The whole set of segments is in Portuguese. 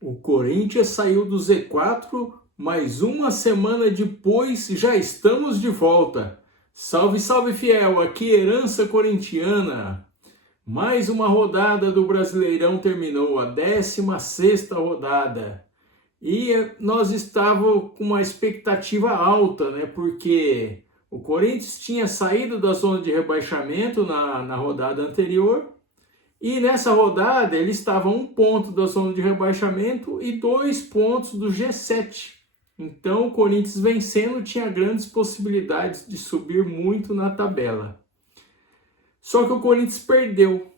O Corinthians saiu do Z4, mas uma semana depois já estamos de volta. Salve, salve fiel, aqui Herança Corintiana. Mais uma rodada do Brasileirão terminou, a 16ª rodada. E nós estávamos com uma expectativa alta, né? Porque o Corinthians tinha saído da zona de rebaixamento na rodada anterior. E nessa rodada ele estava a 1 ponto da zona de rebaixamento e 2 pontos do G7. Então o Corinthians vencendo tinha grandes possibilidades de subir muito na tabela. Só que o Corinthians perdeu,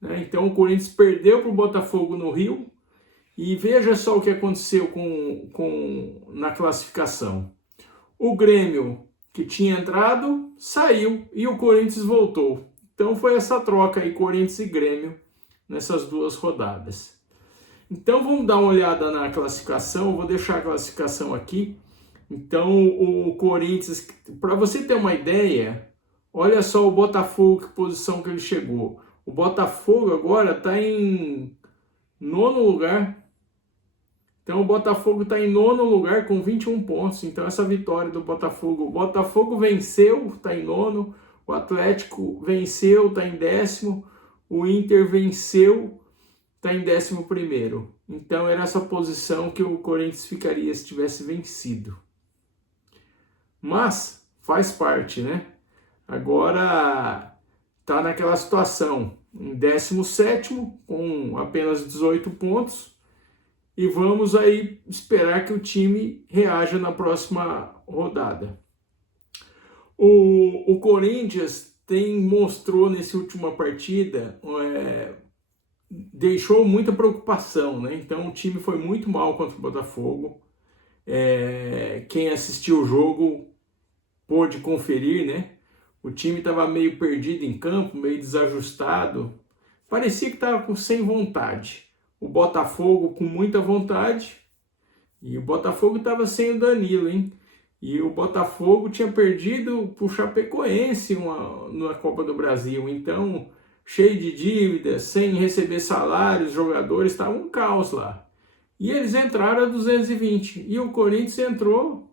né? Então o Corinthians perdeu para o Botafogo no Rio. E veja só o que aconteceu na classificação. O Grêmio, que tinha entrado, saiu e o Corinthians voltou. Então foi essa troca aí, Corinthians e Grêmio, nessas duas rodadas. Então vamos dar uma olhada na classificação, eu vou deixar a classificação aqui. Então o Corinthians, para você ter uma ideia, olha só o Botafogo, que posição que ele chegou. O Botafogo agora está em 9º lugar. Então o Botafogo está em 9º lugar com 21 pontos. Então essa vitória do Botafogo, o Botafogo venceu, está em 9º. O Atlético venceu, está em 10º. O Inter venceu, está em 11º. Então era essa posição que o Corinthians ficaria se tivesse vencido. Mas faz parte, né? Agora está naquela situação, em 17º, com apenas 18 pontos. E vamos aí esperar que o time reaja na próxima rodada. O Corinthians mostrou nessa última partida, deixou muita preocupação, né? Então o time foi muito mal contra o Botafogo. Quem assistiu o jogo pôde conferir, né? O time estava meio perdido em campo, meio desajustado. Parecia que estava sem vontade. O Botafogo com muita vontade. E o Botafogo estava sem o Danilo, hein? E o Botafogo tinha perdido para o Chapecoense na Copa do Brasil. Então, cheio de dívidas, sem receber salários, os jogadores estavam um caos lá. E eles entraram a 220. E o Corinthians entrou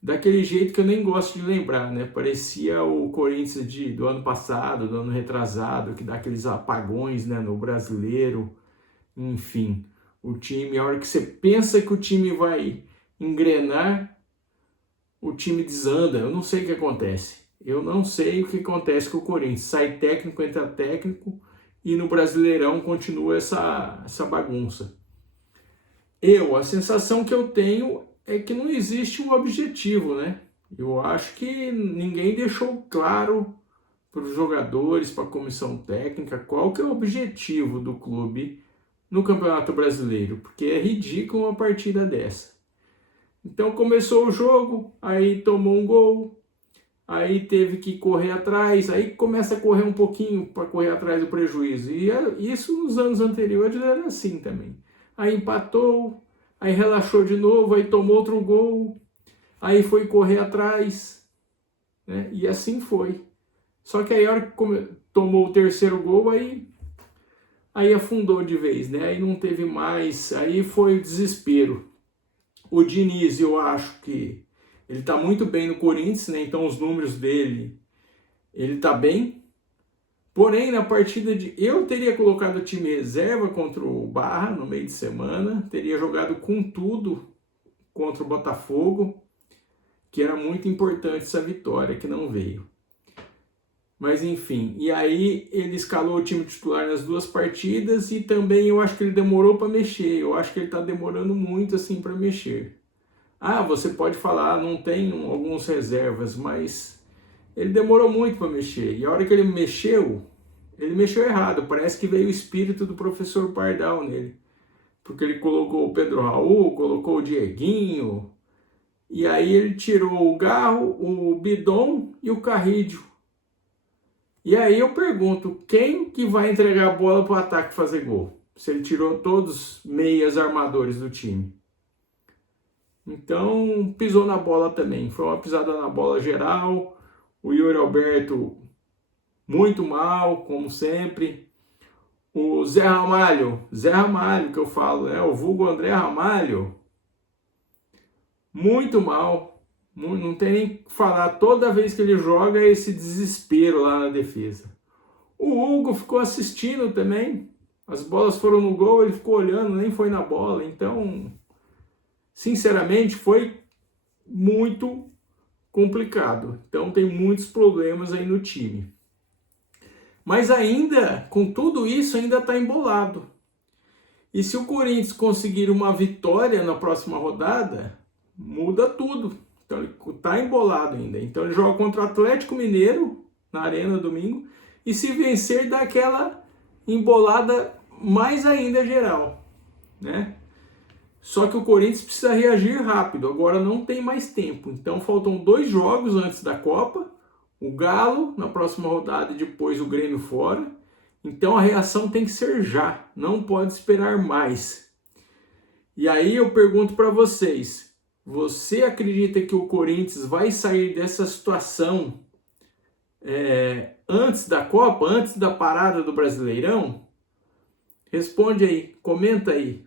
daquele jeito que eu nem gosto de lembrar, né? Parecia o Corinthians do ano passado, do ano retrasado, que dá aqueles apagões, né, no Brasileiro. Enfim, o time, a hora que você pensa que o time vai engrenar, o time desanda. Eu não sei o que acontece. Eu não sei o que acontece com o Corinthians. Sai técnico, entra técnico e no Brasileirão continua essa bagunça. A sensação que eu tenho é que não existe um objetivo, né? Eu acho que ninguém deixou claro para os jogadores, para a comissão técnica, qual que é o objetivo do clube no Campeonato Brasileiro, porque é ridículo uma partida dessa. Então começou o jogo, aí tomou um gol, aí teve que correr atrás, aí começa a correr um pouquinho para correr atrás do prejuízo. E isso nos anos anteriores era assim também. Aí empatou, aí relaxou de novo, aí tomou outro gol, aí foi correr atrás, né? E assim foi. Só que aí a hora que tomou o terceiro gol, aí afundou de vez, né? Aí não teve mais, aí foi o desespero. O Diniz, eu acho que ele tá muito bem no Corinthians, né? Então os números dele, ele tá bem. Porém, na partida eu teria colocado o time reserva contra o Barra no meio de semana, teria jogado com tudo contra o Botafogo, que era muito importante essa vitória, que não veio. Mas enfim, e aí ele escalou o time titular nas duas partidas e também eu acho que ele demorou para mexer. Eu acho que ele está demorando muito assim para mexer. Você pode falar, não tem alguns reservas, mas ele demorou muito para mexer. E a hora que ele mexeu errado. Parece que veio o espírito do professor Pardal nele. Porque ele colocou o Pedro Raul, colocou o Dieguinho. E aí ele tirou o Garro, o Bidon e o Carrídio. E aí eu pergunto, quem que vai entregar a bola para o ataque fazer gol? Se ele tirou todos meias armadores do time. Então, pisou na bola também. Foi uma pisada na bola geral. O Yuri Alberto, muito mal, como sempre. O Zé Ramalho que eu falo, né? O vulgo André Ramalho, muito mal, não tem nem o que falar, toda vez que ele joga é esse desespero lá na defesa. O Hugo ficou assistindo também, as bolas foram no gol, ele ficou olhando, nem foi na bola, então, sinceramente, foi muito complicado. Então tem muitos problemas aí no time. Mas ainda, com tudo isso, ainda está embolado. E se o Corinthians conseguir uma vitória na próxima rodada, muda tudo. Então ele está embolado ainda. Então ele joga contra o Atlético Mineiro na Arena domingo. E se vencer, dá aquela embolada mais ainda geral, né? Só que o Corinthians precisa reagir rápido. Agora não tem mais tempo. Então faltam 2 jogos antes da Copa. O Galo na próxima rodada e depois o Grêmio fora. Então a reação tem que ser já, não pode esperar mais. E aí eu pergunto para vocês, você acredita que o Corinthians vai sair dessa situação antes da Copa, antes da parada do Brasileirão? Responde aí, comenta aí.